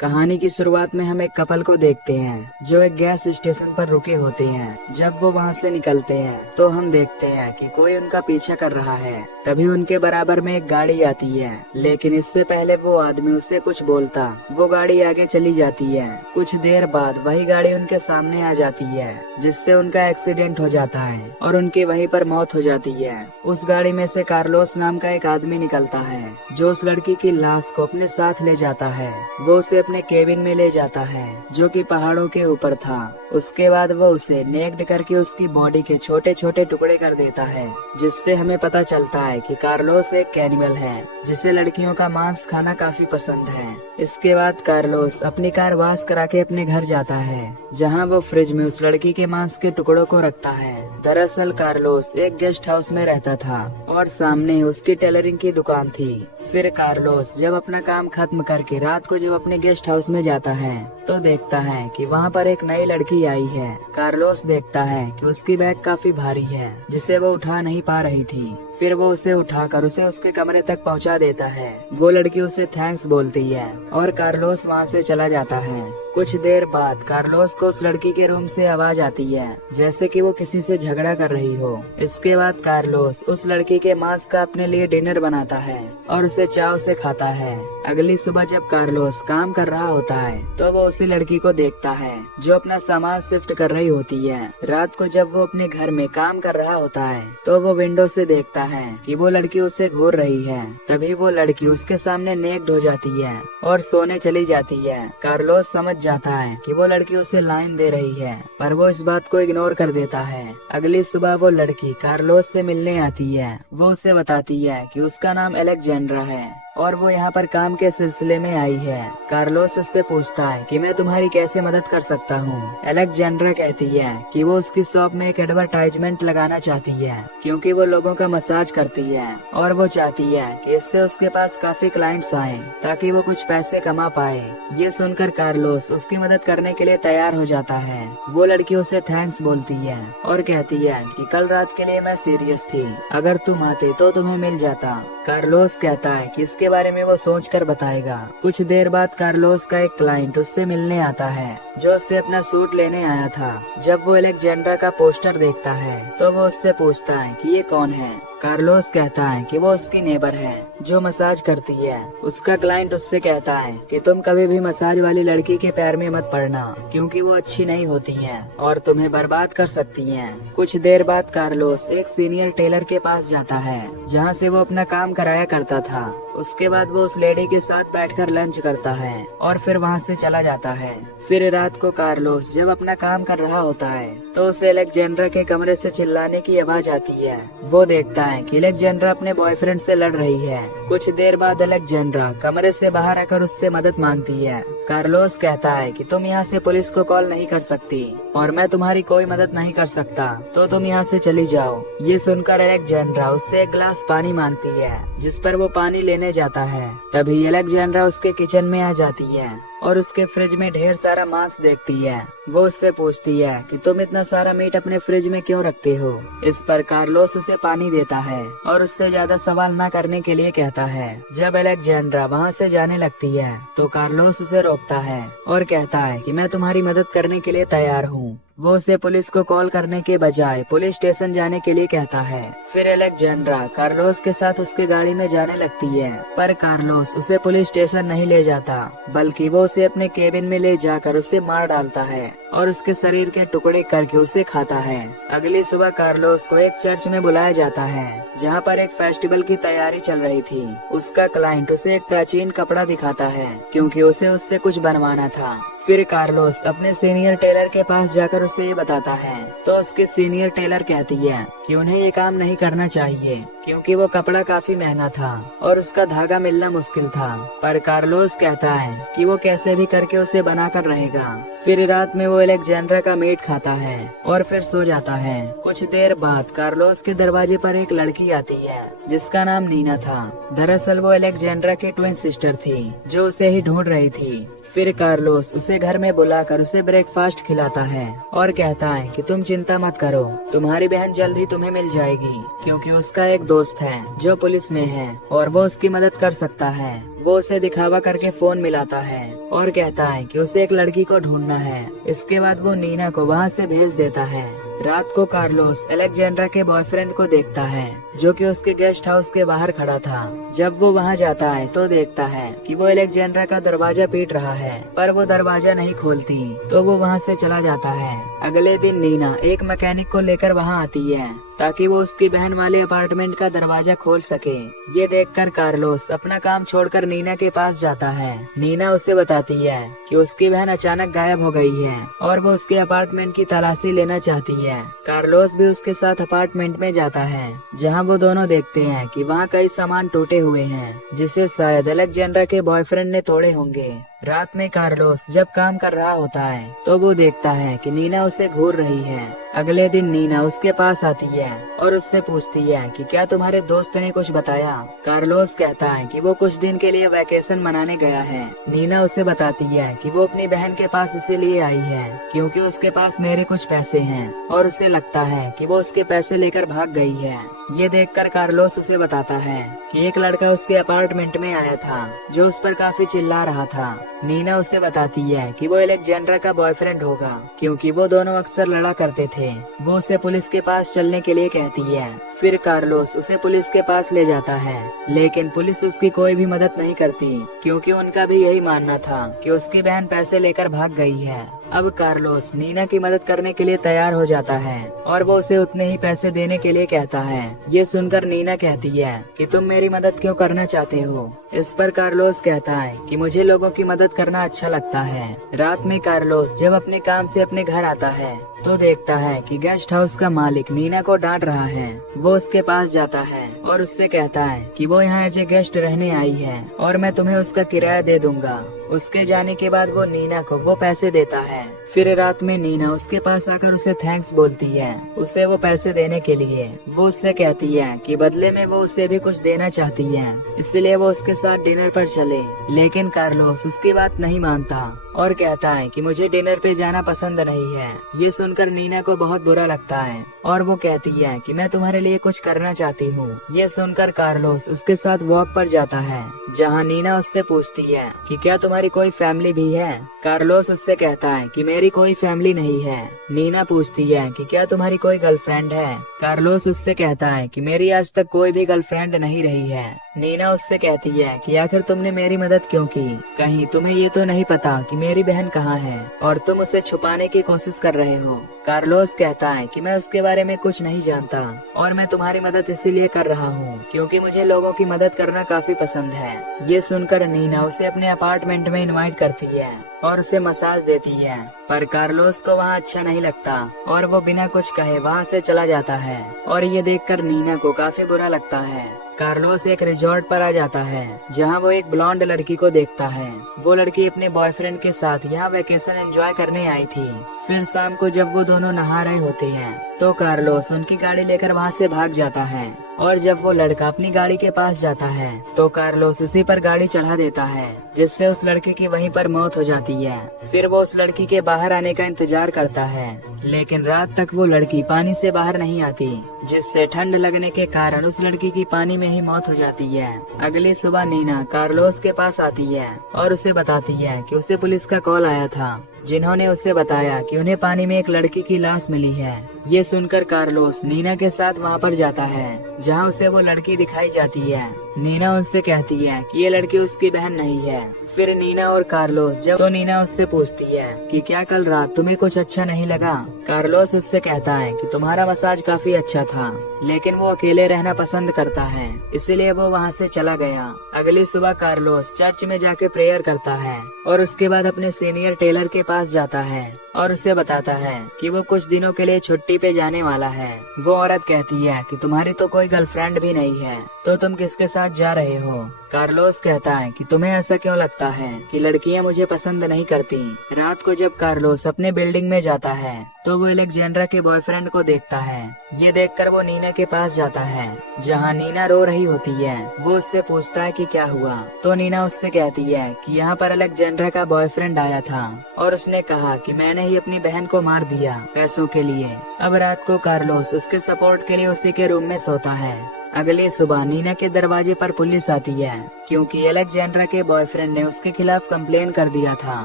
कहानी की शुरुआत में हम एक कपल को देखते हैं जो एक गैस स्टेशन पर रुके होते हैं। जब वो वहाँ से निकलते हैं तो हम देखते हैं कि कोई उनका पीछा कर रहा है। तभी उनके बराबर में एक गाड़ी आती है, लेकिन इससे पहले वो आदमी उससे कुछ बोलता, वो गाड़ी आगे चली जाती है। कुछ देर बाद वही गाड़ी उनके सामने आ जाती है, जिससे उनका एक्सीडेंट हो जाता है और उनकी वहीं पर मौत हो जाती है। उस गाड़ी में से कार्लोस नाम का एक आदमी निकलता है, जो उस लड़की की लाश को अपने साथ ले जाता है। वो उसे अपने केबिन में ले जाता है, जो कि पहाड़ों के ऊपर था। उसके बाद वो उसे नेक्ड करके उसकी बॉडी के छोटे छोटे टुकड़े कर देता है, जिससे हमें पता चलता है कि कार्लोस एक कैनिबल है, जिसे लड़कियों का मांस खाना काफी पसंद है। इसके बाद कार्लोस अपनी कार वॉश करा के अपने घर जाता है, जहाँ वो फ्रिज में उस लड़की के मांस के टुकड़ों को रखता है। दरअसल कार्लोस एक गेस्ट हाउस में रहता था और सामने उसकी टेलरिंग की दुकान थी। फिर कार्लोस जब अपना काम खत्म करके रात को जब अपने गेस्ट हाउस में जाता है तो देखता है कि वहाँ पर एक नई लड़की आई है। कार्लोस देखता है कि उसकी बैग काफी भारी है, जिसे वो उठा नहीं पा रही थी। फिर वो उसे उठाकर उसे उसके कमरे तक पहुंचा देता है। वो लड़की उसे थैंक्स बोलती है और कार्लोस वहां से चला जाता है। कुछ देर बाद कार्लोस को उस लड़की के रूम से आवाज आती है, जैसे कि वो किसी से झगड़ा कर रही हो। इसके बाद कार्लोस उस लड़की के मांस का अपने लिए डिनर बनाता है और उसे चाव से खाता है। अगली सुबह जब कार्लोस काम कर रहा होता है तो वो उसी लड़की को देखता है, जो अपना सामान शिफ्ट कर रही होती है। रात को जब वो अपने घर में काम कर रहा होता है तो वो विंडो से देखता है कि वो लड़की उसे घूर रही है। तभी वो लड़की उसके सामने नेक्ड हो जाती है और सोने चली जाती है। कार्लोस समझ जाता है कि वो लड़की उसे लाइन दे रही है, पर वो इस बात को इग्नोर कर देता है। अगली सुबह वो लड़की कार्लोस से मिलने आती है। वो उसे बताती है कि उसका नाम अलेक्जेंड्रा है और वो यहाँ पर काम के सिलसिले में आई है। कार्लोस उससे पूछता है कि मैं तुम्हारी कैसे मदद कर सकता हूँ। अलेक्जेंड्रा कहती है कि वो उसकी शॉप में एक एडवर्टाइजमेंट लगाना चाहती है, क्योंकि वो लोगों का मसाज करती है और वो चाहती है कि इससे उसके पास काफी क्लाइंट्स आए, ताकि वो कुछ पैसे कमा पाए। ये सुनकर कार्लोस उसकी मदद करने के लिए तैयार हो जाता है। वो लड़की उसे थैंक्स बोलती है और कहती है कि कल रात के लिए मैं सीरियस थी, अगर तुम आते तो तुम्हें मिल जाता। कार्लोस कहता है कि इसके बारे में वो सोचकर बताएगा। कुछ देर बाद कार्लोस का एक क्लाइंट उससे मिलने आता है, जो उससे अपना सूट लेने आया था। जब वो अलेक्जेंड्रा का पोस्टर देखता है तो वो उससे पूछता है कि ये कौन है। कार्लोस कहता है कि वो उसकी नेबर है, जो मसाज करती है। उसका क्लाइंट उससे कहता है कि तुम कभी भी मसाज वाली लड़की के पैर में मत पड़ना, क्योंकि वो अच्छी नहीं होती हैं और तुम्हें बर्बाद कर सकती हैं। कुछ देर बाद कार्लोस एक सीनियर टेलर के पास जाता है, जहां से वो अपना काम कराया करता था। उसके बाद वो उस लेडी के साथ बैठकर लंच करता है और फिर वहां से चला जाता है। फिर रात को कार्लोस जब अपना काम कर रहा होता है तो उसे अलेक्जेंड्रा के कमरे से चिल्लाने की आवाज आती है। वो देखता है कि अलेक्जेंड्रा अपने बॉयफ्रेंड से लड़ रही है। कुछ देर बाद अलेक्जेंड्रा कमरे से बाहर आकर उससे मदद मांगती है। कार्लोस कहता है कि तुम यहाँ से पुलिस को कॉल नहीं कर सकती और मैं तुम्हारी कोई मदद नहीं कर सकता, तो तुम यहाँ से चली जाओ। ये सुनकर अलेक्जेंड्रा उससे एक गिलास पानी मांगती है, जिस पर वो पानी लेने जाता है। तभी अलेक्जेंड्रा उसके किचन में आ जाती है और उसके फ्रिज में ढेर सारा मांस देखती है। वो उससे पूछती है कि तुम इतना सारा मीट अपने फ्रिज में क्यों रखते हो। इस पर कार्लोस उसे पानी देता है और उससे ज्यादा सवाल न करने के लिए कहता है। जब अलेक्जेंड्रा वहाँ से जाने लगती है तो कार्लोस उसे रोकता है और कहता है कि मैं तुम्हारी मदद करने के लिए तैयार हूँ। वो उसे पुलिस को कॉल करने के बजाय पुलिस स्टेशन जाने के लिए कहता है। फिर अलेक्जेंड्रा कार्लोस के साथ उसके गाड़ी में जाने लगती है, पर कार्लोस उसे पुलिस स्टेशन नहीं ले जाता, बल्कि वो उसे अपने केबिन में ले जाकर उसे मार डालता है और उसके शरीर के टुकड़े करके उसे खाता है। अगली सुबह कार्लोस को एक चर्च में बुलाया जाता है, जहाँ पर एक फेस्टिवल की तैयारी चल रही थी। उसका क्लाइंट उसे एक प्राचीन कपड़ा दिखाता है, क्योंकि उसे उससे कुछ बनवाना था। फिर कार्लोस अपने सीनियर टेलर के पास जाकर उसे ये बताता है, तो उसके सीनियर टेलर कहती है कि उन्हें ये काम नहीं करना चाहिए, क्योंकि वो कपड़ा काफी महंगा था और उसका धागा मिलना मुश्किल था। पर कार्लोस कहता है कि वो कैसे भी करके उसे बनाकर रहेगा। फिर रात में वो अलेक्जेंड्रा का मीट खाता है और फिर सो जाता है। कुछ देर बाद कार्लोस के दरवाजे पर एक लड़की आती है, जिसका नाम नीना था। दरअसल वो अलेक्जेंड्रा की ट्विन सिस्टर थी, जो उसे ही ढूंढ रही थी। फिर कार्लोस उसे घर में बुलाकर उसे ब्रेकफास्ट खिलाता है और कहता है कि तुम चिंता मत करो, तुम्हारी बहन जल्द ही तुम्हें मिल जाएगी, क्योंकि उसका एक दोस्त है जो पुलिस में है और वो उसकी मदद कर सकता है। वो उसे दिखावा करके फोन मिलाता है और कहता है कि उसे एक लड़की को ढूंढना है। इसके बाद वो नीना को वहाँ से भेज देता है। रात को कार्लोस अलेक्जेंड्रा के बॉयफ्रेंड को देखता है जो कि उसके गेस्ट हाउस के बाहर खड़ा था। जब वो वहाँ जाता है तो देखता है कि वो अलेक्जेंड्रा का दरवाजा पीट रहा है, पर वो दरवाजा नहीं खोलती तो वो वहाँ से चला जाता है। अगले दिन नीना एक मैकेनिक को लेकर वहाँ आती है ताकि वो उसकी बहन वाले अपार्टमेंट का दरवाजा खोल सके। ये देखकर कार्लोस अपना काम छोड़कर नीना के पास जाता है। नीना उसे बताती है कि उसकी बहन अचानक गायब हो गई है और वो उसके अपार्टमेंट की तलाशी लेना चाहती है। कार्लोस भी उसके साथ अपार्टमेंट में जाता है जहां वो दोनों देखते हैं कि वहां कई सामान टूटे हुए हैं जिसे शायद अलेक्जेंड्रा के बॉयफ्रेंड ने तोड़े होंगे। रात में कार्लोस जब काम कर रहा होता है तो वो देखता है कि नीना उसे घूर रही है। अगले दिन नीना उसके पास आती है और उससे पूछती है कि क्या तुम्हारे दोस्त ने कुछ बताया। कार्लोस कहता है कि वो कुछ दिन के लिए वैकेशन मनाने गया है। नीना उसे बताती है कि वो अपनी बहन के पास इसीलिए आई है क्योंकि उसके पास मेरे कुछ पैसे हैं और उसे लगता है कि वो उसके पैसे लेकर भाग गई है। ये देखकर कार्लोस उसे बताता है कि एक लड़का उसके अपार्टमेंट में आया था जो उस पर काफी चिल्ला रहा था। नीना उसे बताती है कि वो अलेक्जेंड्रा का बॉयफ्रेंड होगा क्योंकि वो दोनों अक्सर लड़ा करते थे। वो उसे पुलिस के पास चलने के लिए कहती है। फिर कार्लोस उसे पुलिस के पास ले जाता है लेकिन पुलिस उसकी कोई भी मदद नहीं करती क्योंकि उनका भी यही मानना था कि उसकी बहन पैसे लेकर भाग गई है। अब कार्लोस नीना की मदद करने के लिए तैयार हो जाता है और वो उसे उतने ही पैसे देने के लिए कहता है। ये सुनकर नीना कहती है कि तुम मेरी मदद क्यों करना चाहते हो। इस पर कार्लोस कहता है कि मुझे लोगों की मदद करना अच्छा लगता है। रात में कार्लोस जब अपने काम से अपने घर आता है तो देखता है कि गेस्ट हाउस का मालिक नीना को डांट रहा है। वो उसके पास जाता है और उससे कहता है कि वो यहाँ एज ए गेस्ट रहने आई है और मैं तुम्हें उसका किराया दे दूंगा। उसके जाने के बाद वो नीना को वो पैसे देता है। फिर रात में नीना उसके पास आकर उसे थैंक्स बोलती है उसे वो पैसे देने के लिए। वो उससे कहती है कि बदले में वो उसे भी कुछ देना चाहती है, इसलिए वो उसके साथ डिनर पर चले। लेकिन कार्लोस उसकी बात नहीं मानता और कहता है कि मुझे डिनर पे जाना पसंद नहीं है। ये सुनकर नीना को बहुत बुरा लगता है और वो कहती है कि मैं तुम्हारे लिए कुछ करना चाहती हूँ। ये सुनकर कार्लोस उसके साथ वॉक पर जाता है जहाँ नीना उससे पूछती है कि क्या तुम्हारी कोई फैमिली भी है। कार्लोस उससे कहता है कि मेरी कोई फैमिली नहीं है। नीना पूछती है कि क्या तुम्हारी कोई गर्लफ्रेंड है। कार्लोस उससे कहता है कि मेरी आज तक कोई भी गर्लफ्रेंड नहीं रही है। नीना उससे कहती है कि आखिर तुमने मेरी मदद क्यों की, कहीं तुम्हें ये तो नहीं पता कि मेरी बहन कहाँ है और तुम उसे छुपाने की कोशिश कर रहे हो। कार्लोस कहता है कि मैं उसके बारे में कुछ नहीं जानता और मैं तुम्हारी मदद इसीलिए कर रहा हूँ क्योंकि मुझे लोगों की मदद करना काफी पसंद है। ये सुनकर नीना उसे अपने अपार्टमेंट में इनवाइट करती है और उसे मसाज देती है, पर कार्लोस को वहाँ अच्छा नहीं लगता और वो बिना कुछ कहे वहाँ से चला जाता है और ये देखकर नीना को काफी बुरा लगता है। कार्लोस एक रिजॉर्ट पर आ जाता है जहाँ वो एक ब्लॉन्ड लड़की को देखता है। वो लड़की अपने बॉयफ्रेंड के साथ यहाँ वेकेशन एंजॉय करने आई थी। फिर शाम को जब वो दोनों नहा रहे होते हैं तो कार्लोस उनकी गाड़ी लेकर वहाँ से भाग जाता है और जब वो लड़का अपनी गाड़ी के पास जाता है तो कार्लोस उसी पर गाड़ी चढ़ा देता है जिससे उस लड़के की वहीं पर मौत हो जाती है। फिर वो उस लड़की के बाहर आने का इंतजार करता है लेकिन रात तक वो लड़की पानी से बाहर नहीं आती जिससे ठंड लगने के कारण उस लड़की की पानी में ही मौत हो जाती है। अगली सुबह नीना कार्लोस के पास आती है और उसे बताती है कि उसे पुलिस का कॉल आया था जिन्होंने उसे बताया कि उन्हें पानी में एक लड़की की लाश मिली है। ये सुनकर कार्लोस नीना के साथ वहाँ पर जाता है जहाँ उसे वो लड़की दिखाई जाती है। नीना उससे कहती है कि ये लड़की उसकी बहन नहीं है। फिर नीना और कार्लोस जब नीना उससे पूछती है कि क्या कल रात तुम्हें कुछ अच्छा नहीं लगा। कार्लोस उससे कहता है कि तुम्हारा मसाज काफी अच्छा था लेकिन वो अकेले रहना पसंद करता है इसलिए वो वहाँ से चला गया। अगली सुबह कार्लोस चर्च में जाके प्रेयर करता है और उसके बाद अपने सीनियर टेलर के पास जाता है और उसे बताता है कि वो कुछ दिनों के लिए छुट्टी पे जाने वाला है। वो औरत कहती है कि तुम्हारी तो कोई गर्लफ्रेंड भी नहीं है तो तुम किसके साथ जा रहे हो। कार्लोस कहता है कि तुम्हें ऐसा क्यों लगता है कि लड़कियां मुझे पसंद नहीं करती। रात को जब कार्लोस अपने बिल्डिंग में जाता है तो वो अलेक्जेंड्रा के बॉयफ्रेंड को देखता है। ये देखकर वो नीना के पास जाता है जहाँ नीना रो रही होती है। वो उससे पूछता है कि क्या हुआ, तो नीना उससे कहती है कि यहाँ पर अलेक्जेंड्रा का बॉयफ्रेंड आया था और उसने कहा कि मैंने ही अपनी बहन को मार दिया पैसों के लिए। अब रात को कार्लोस उसके सपोर्ट के लिए उसी के रूम में सोता है। अगली सुबह नीना के दरवाजे पर पुलिस आती है क्योंकि अलेक्जेंड्रा के बॉयफ्रेंड ने उसके खिलाफ कंप्लेन कर दिया था।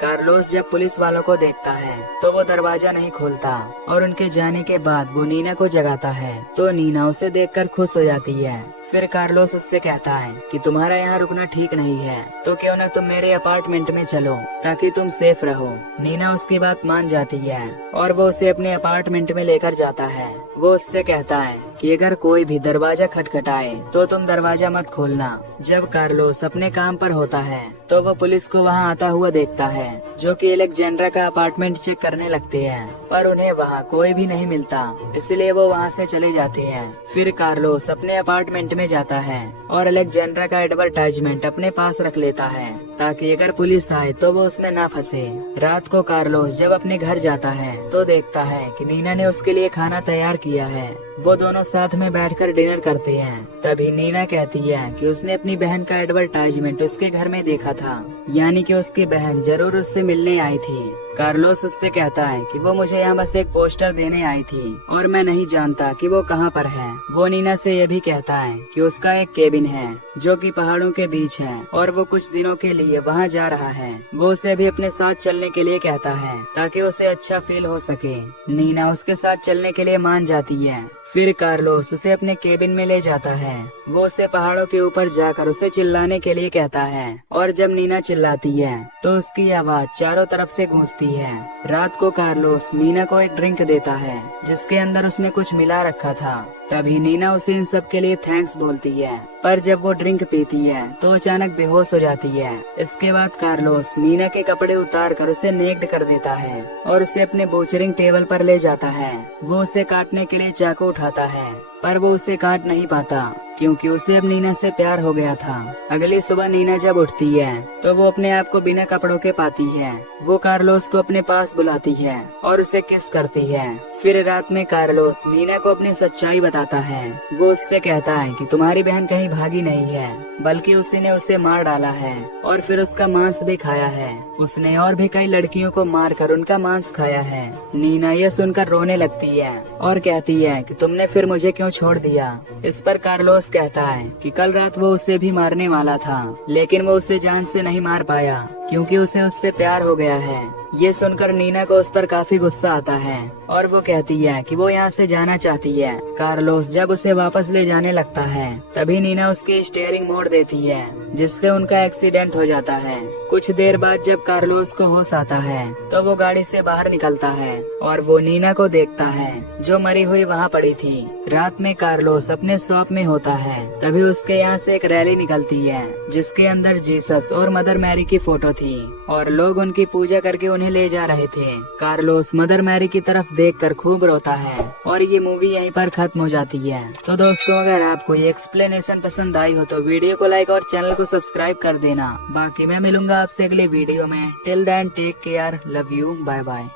कार्लोस जब पुलिस वालों को देखता है तो वो दरवाजा नहीं खोलता और उनके जाने के बाद वो नीना को जगाता है, तो नीना उसे देखकर खुश हो जाती है। फिर कार्लोस उससे कहता है कि तुम्हारा यहाँ रुकना ठीक नहीं है, तो क्यों न तुम मेरे अपार्टमेंट में चलो ताकि तुम सेफ रहो। नीना उसकी बात मान जाती है और वो उसे अपने अपार्टमेंट में लेकर जाता है। वो उससे कहता है कि अगर कोई भी दरवाजा खटखटाए तो तुम दरवाजा मत खोलना। जब कार्लोस अपने काम पर होता है तो वो पुलिस को वहाँ आता हुआ देखता है, जो कि अलेक्जेंड्रा का अपार्टमेंट चेक करने लगते हैं, पर उन्हें वहाँ कोई भी नहीं मिलता, इसलिए वो वहाँ से चले जाते हैं। फिर कार्लोस अपने अपार्टमेंट में जाता है और अलेक्जेंड्रा का एडवर्टाइजमेंट अपने पास रख लेता है ताकि अगर पुलिस आए तो वो उसमें ना फंसे। रात को कार्लोस जब अपने घर जाता है तो देखता है कि नीना ने उसके लिए खाना तैयार किया है। वो दोनों साथ में बैठकर डिनर करते हैं। तभी नीना कहती है कि उसने अपनी बहन का एडवर्टाइजमेंट उसके घर में देखा था, यानी कि उसकी बहन जरूर उससे मिलने आई थी। कार्लोस उससे कहता है कि वो मुझे यहाँ बस एक पोस्टर देने आई थी और मैं नहीं जानता कि वो कहाँ पर है। वो नीना से ये भी कहता है कि उसका एक केबिन है जो कि पहाड़ों के बीच है और वो कुछ दिनों के लिए वहाँ जा रहा है। वो उसे भी अपने साथ चलने के लिए कहता है ताकि उसे अच्छा फील हो सके। नीना उसके साथ चलने के लिए मान जाती है। फिर कार्लोस उसे अपने केबिन में ले जाता है। वो उसे पहाड़ों के ऊपर जाकर उसे चिल्लाने के लिए कहता है और जब नीना चिल्लाती है तो उसकी आवाज चारों तरफ से गूंजती है। रात को कार्लोस नीना को एक ड्रिंक देता है जिसके अंदर उसने कुछ मिला रखा था। तभी नीना उसे इन सब के लिए थैंक्स बोलती है, पर जब वो ड्रिंक पीती है तो अचानक बेहोश हो जाती है। इसके बाद कार्लोस नीना के कपड़े उतार कर उसे नेक्ड कर देता है और उसे अपने बोचरिंग टेबल पर ले जाता है। वो उसे काटने के लिए चाकू उठाता है, पर वो उसे काट नहीं पाता क्योंकि उसे अब नीना से प्यार हो गया था। अगली सुबह नीना जब उठती है तो वो अपने आप को बिना कपड़ों के पाती है। वो कार्लोस को अपने पास बुलाती है और उसे किस करती है। फिर रात में कार्लोस नीना को अपनी सच्चाई बताता है। वो उससे कहता है कि तुम्हारी बहन कहीं भागी नहीं है, बल्कि उसी ने उसे मार डाला है और फिर उसका मांस भी खाया है। उसने और भी कई लड़कियों को मारकर उनका मांस खाया है। नीना यह सुनकर रोने लगती है और कहती है कि तुमने फिर मुझे क्यों छोड़ दिया। इस पर कार्लोस कहता है कि कल रात वो उसे भी मारने वाला था, लेकिन वो उसे जान से नहीं मार पाया क्योंकि उसे उससे प्यार हो गया है। ये सुनकर नीना को उस पर काफी गुस्सा आता है और वो कहती है कि वो यहाँ से जाना चाहती है। कार्लोस जब उसे वापस ले जाने लगता है तभी नीना उसकी स्टीयरिंग मोड़ देती है, जिससे उनका एक्सीडेंट हो जाता है। कुछ देर बाद जब कार्लोस को होश आता है तो वो गाड़ी से बाहर निकलता है और वो नीना को देखता है जो मरी हुई वहाँ पड़ी थी। रात में कार्लोस अपने शॉप में होता है, तभी उसके यहाँ से एक रैली निकलती है जिसके अंदर जीसस और मदर मैरी की फोटो थी और लोग उनकी पूजा करके उन्हें ले जा रहे थे। कार्लोस मदर मैरी की तरफ देखकर खूब रोता है और ये मूवी यहीं पर खत्म हो जाती है। तो दोस्तों, अगर आपको ये एक्सप्लेनेशन पसंद आई हो तो वीडियो को लाइक और चैनल को सब्सक्राइब कर देना। बाकी मैं मिलूंगा आपसे अगले वीडियो में। Till then take care, love you, bye bye.